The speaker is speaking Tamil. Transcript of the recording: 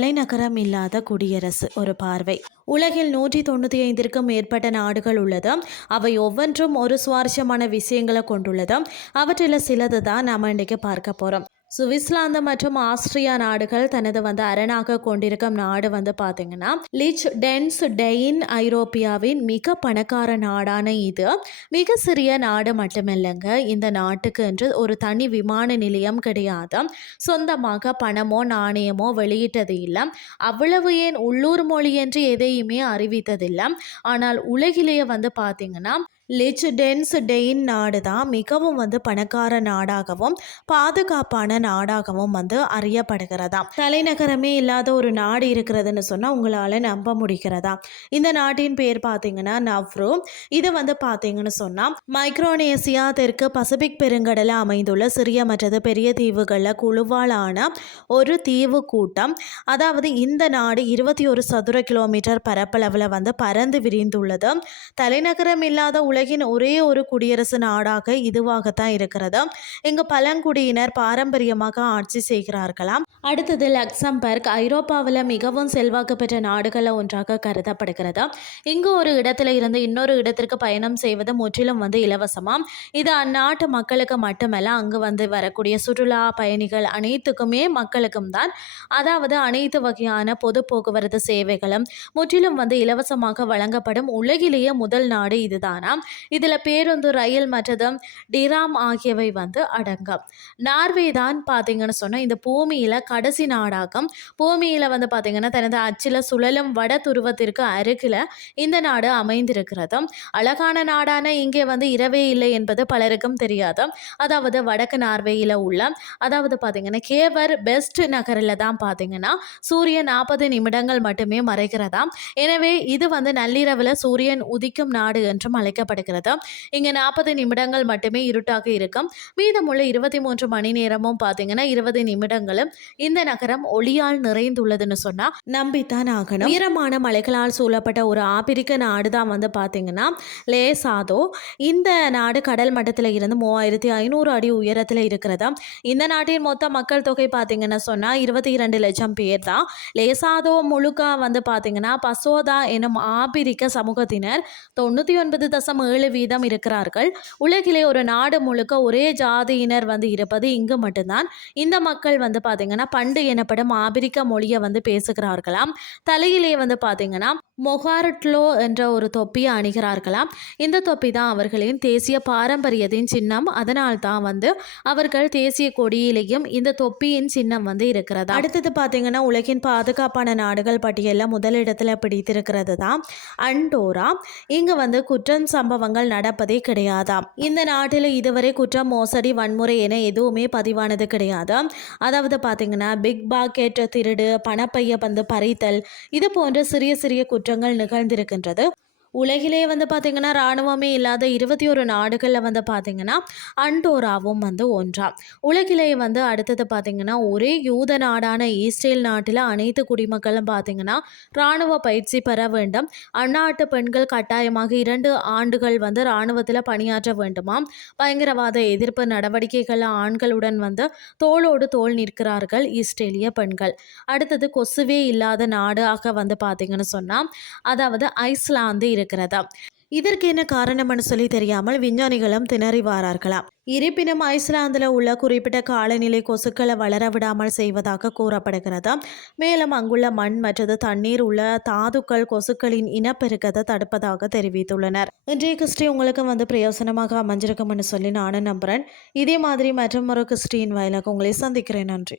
தலைநகரம் இல்லாத குடியரசு ஒரு பார்வை. உலகில் 195க்கும் மேற்பட்ட நாடுகள் உள்ளது. அவை ஒவ்வொன்றும் ஒரு சுவாரஸ்யமான விஷயங்களை கொண்டுள்ளது. அவற்றில் சிலது தான் நாம் இன்றைக்கு பார்க்க போகிறோம். சுவிட்சர்லாந்து மற்றும் ஆஸ்திரியா நாடுகள் தனது அரணாக கொண்டிருக்கும் நாடு பார்த்தீங்கன்னா லிச் டென்ஸ் டெயின். ஐரோப்பியாவின் மிக பணக்கார நாடான இது மிக சிறிய நாடு மட்டுமில்லைங்க. இந்த நாட்டுக்கு என்று ஒரு தனி விமான நிலையம் கிடையாது. சொந்தமாக பணமோ நாணயமோ வெளியிட்டது இல்லை. அவ்வளவு ஏன் உள்ளூர் மொழி என்று எதையுமே அறிவித்ததில்லை. ஆனால் உலகிலேயே பார்த்தீங்கன்னா லிச் டென்ஸ் டெயின் நாடு தான் மிகவும் பணக்கார நாடாகவும் பாதுகாப்பான நாடாகவும் அறியப்படுகிறதா. தலைநகரமே இல்லாத ஒரு நாடு இருக்கிறதுன்னு சொன்னால் உங்களால் நம்ப முடிகிறதா. இந்த நாட்டின் பேர் பார்த்தீங்கன்னா நவ்ரு. இது பார்த்தீங்கன்னு சொன்னால் மைக்ரோனேசியா தெற்கு பசிபிக் பெருங்கடலில் அமைந்துள்ள சிறிய மற்றது பெரிய தீவுகளில் குழுவாலான ஒரு தீவு கூட்டம். அதாவது இந்த நாடு 21 சதுர கிலோமீட்டர் பரப்பளவில் பறந்து விரிந்துள்ளது. தலைநகரம் இல்லாத உலகின் ஒரே ஒரு குடியரசு நாடாக இதுவாகத்தான் இருக்கிறது. இங்கு பழங்குடியினர் பாரம்பரியமாக ஆட்சி செய்கிறார்களாம். அடுத்தது லக்சம்பர்க். ஐரோப்பாவில் மிகவும் செல்வாக்கு பெற்ற நாடுகளில் ஒன்றாக கருதப்படுகிறது. இங்கு ஒரு இடத்துல இருந்து இன்னொரு இடத்திற்கு பயணம் செய்வது முற்றிலும் இலவசமாம். இது அந்நாட்டு மக்களுக்கு மட்டுமல்ல, அங்கு வரக்கூடிய சுற்றுலா பயணிகள் அனைத்துக்குமே மக்களுக்கும் தான். அதாவது அனைத்து வகையான பொது போக்குவரத்து சேவைகளும் முற்றிலும் இலவசமாக வழங்கப்படும் உலகிலேயே முதல் நாடு இதுதானாம். இதில் பேருந்து, ரயில் மற்றும் டிராம் ஆகியவை அடங்கும். நார்வே தான் பார்த்தீங்கன்னு சொன்னால் இந்த பூமியில் கடைசி நாடாகும். பூமியில் பார்த்தீங்கன்னா தனது அச்சில் சுழலும் வட துருவத்திற்கு அருகில் இந்த நாடு அமைந்திருக்கிறது. அழகான நாடான இங்கே இரவே இல்லை என்பது பலருக்கும் தெரியாது. அதாவது வடக்கு நார்வேயில் உள்ள பார்த்தீங்கன்னா கேவர் பெஸ்ட் நகரில் தான் பார்த்தீங்கன்னா சூரியன் 40 நிமிடங்கள் மட்டுமே மறைகிறதா. எனவே இது நள்ளிரவில் சூரியன் உதிக்கும் நாடு என்றும் அழைக்கப்படுகிறது. இங்கே 40 நிமிடங்கள் மட்டுமே இருட்டாக இருக்கும். மீதமுள்ள 23 மணி நேரமும் பார்த்தீங்கன்னா 20 நிமிடங்களும் இந்த நகரம் ஒளியால் நிறைந்துள்ளதுன்னு சொன்னால் நம்பித்தான் ஆகணும். உயரமான மலைகளால் சூழப்பட்ட ஒரு ஆப்பிரிக்க நாடு தான் பார்த்தீங்கன்னா லேசாதோ. இந்த நாடு கடல் மட்டத்தில் இருந்து 3500 அடி உயரத்தில் இருக்கிறதா. இந்த நாட்டின் மொத்த மக்கள் தொகை பார்த்தீங்கன்னா சொன்னால் 22 லட்சம் பேர் தான். லேசாதோ முழுக்க பார்த்தீங்கன்னா பசோதா எனும் ஆப்பிரிக்க சமூகத்தினர் 99.7% இருக்கிறார்கள். உலகிலே ஒரு நாடு முழுக்க ஒரே ஜாதியினர் இருப்பது இங்கு மட்டும்தான். இந்த மக்கள் பார்த்தீங்கன்னா பண்டு எனப்படும் ஆப்பிரிக்க மொழியை பேசுகிறார்களாம். தலையிலே பார்த்தீங்கன்னா மொகார்ட்லோ என்ற ஒரு தொப்பியை அணிகிறார்களாம். இந்த தொப்பி தான் அவர்களின் தேசிய பாரம்பரியத்தின் சின்னம். அதனால் தான் அவர்கள் தேசிய கொடியிலேயும் இந்த தொப்பியின் சின்னம் இருக்கிறதா. அடுத்தது பார்த்தீங்கன்னா உலகின் பாதுகாப்பான நாடுகள் பட்டியலில் முதலிடத்தில் பிடித்திருக்கிறது தான் அண்டோரா. இங்கு குற்றம் சம்பவங்கள் நடப்பதே கிடையாதாம். இந்த நாட்டில் இதுவரை குற்றம், மோசடி, வன்முறை என எதுவுமே பதிவானது கிடையாது. அதாவது பார்த்தீங்கன்னா பிக் பாக்கெட் திருடு, பணப்பைய பறித்தல், இது போன்ற சிறிய சிறிய குற்றங்கள் நிகழ்ந்திருக்கின்றது. உலகிலே பார்த்தீங்கன்னா இராணுவமே இல்லாத 21 நாடுகளில் பார்த்தீங்கன்னா அண்டோராவும் ஒன்றா. உலகிலே அடுத்தது பார்த்தீங்கன்னா ஒரே யூத நாடான இஸ்ரேல் நாட்டில் அனைத்து குடிமக்களும் பார்த்தீங்கன்னா இராணுவ பயிற்சி பெற வேண்டும். அந்நாட்டு பெண்கள் கட்டாயமாக 2 ஆண்டுகள் இராணுவத்தில் பணியாற்ற வேண்டுமாம். பயங்கரவாத எதிர்ப்பு நடவடிக்கைகள் ஆண்களுடன் தோளோடு தோள் நிற்கிறார்கள் இஸ்ரேலிய பெண்கள். அடுத்தது கொசுவே இல்லாத நாடாக பார்த்தீங்கன்னு சொன்னால் அதாவது ஐஸ்லாந்து இருக்கிறதா. இதற்கு என்ன காரணம்னு சொல்லி தெரியாமல் விஞ்ஞானிகளும் திணறி வாரார்களாம். இருப்பினும் ஐஸ்லாந்தில் உள்ள குறிப்பிட்ட காலநிலை கொசுக்களை வளர விடாமல் செய்வதாக கூறப்படுகிறது. மேலும் அங்குள்ள மண் மற்றும் தண்ணீர் உள்ள தாதுக்கள் கொசுக்களின் இனப்பெருக்கத்தை தடுப்பதாக தெரிவித்துள்ளனர். இன்றைய கிறிஸ்டி உங்களுக்கு பிரயோசனமாக அமைஞ்சிருக்கும்னு சொல்லி நானும் நம்புகிறேன். இதே மாதிரி மற்றும் ஒரு கிறிஸ்டியின் வாயிலாக உங்களை சந்திக்கிறேன். நன்றி.